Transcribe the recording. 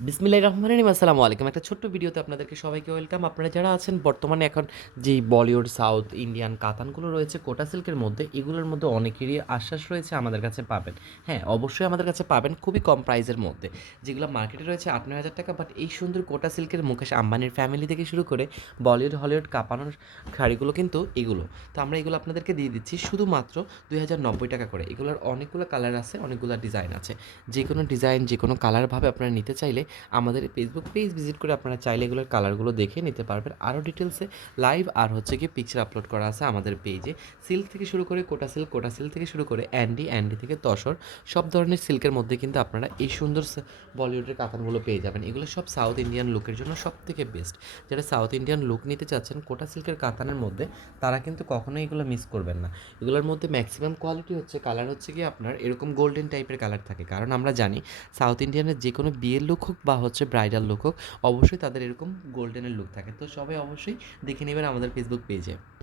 বিসমিল্লাহির রহমানির রহিম। আসসালামু আলাইকুম। একটা ছোট্ট ভিডিওতে আপনাদেরকে সবাইকে ওয়েলকাম। আপনারা যারা আছেন বর্তমানে এখন যেই বলিউড, সাউথ ইন্ডিয়ান কাতানগুলো রয়েছে কোটা সিল্কের মধ্যে, এগুলোর মধ্যে অনেকেরই আশ্বাস রয়েছে আমাদের কাছে পাবেন। হ্যাঁ, অবশ্যই আমাদের কাছে পাবেন খুবই কম প্রাইসের মধ্যে। যেগুলো মার্কেটে রয়েছে ৮-৯ হাজার টাকা, বাট এই সুন্দর কোটা সিল্কের মুকেশ আম্বানির ফ্যামিলি থেকে শুরু করে বলিউড, হলিউড কাঁপানোর শাড়িগুলো কিন্তু এগুলো। তো আমরা এগুলো আপনাদেরকে দিয়ে দিচ্ছি শুধুমাত্র ২,০৯০ টাকা করে। এগুলোর অনেকগুলো কালার আছে, অনেকগুলো ডিজাইন আছে। যে কোনো ডিজাইন, যে কোনো কালারভাবে আপনারা নিতে চাইলে আমাদের ফেসবুক পেজ ভিজিট করে আপনারা চাইলে এগুলোর কালারগুলো দেখে নিতে পারবেন। আরও ডিটেলসে লাইভ আর হচ্ছে কি পিকচার আপলোড করা আছে আমাদের পেজে। সিল্ক থেকে শুরু করে কোটা সিল্ক থেকে শুরু করে অ্যান্ডি থেকে তসর, সব ধরনের সিল্কের মধ্যে কিন্তু আপনারা এই সুন্দর বলিউডের কাতানগুলো পেয়ে যাবেন। এগুলো সব সাউথ ইন্ডিয়ান লুকের জন্য সব থেকে বেস্ট। যারা সাউথ ইন্ডিয়ান লুক নিতে চাচ্ছেন কোটা সিল্কের কাতানের মধ্যে, তারা কিন্তু কখনোই এগুলো মিস করবেন না। এগুলোর মধ্যে ম্যাক্সিমাম কোয়ালিটি হচ্ছে কালার হচ্ছে কি আপনার এরকম গোল্ডেন টাইপের কালার থাকে, কারণ আমরা জানি সাউথ ইন্ডিয়ানের যে কোনো বিয়ের লুক হোক বা হচ্ছে ব্রাইডাল লুক হোক, অবশ্যই তাদের এরকম গোল্ডেনের লুক থাকে। তো সবাই অবশ্যই দেখে নেবেন আমাদের ফেসবুক পেজে।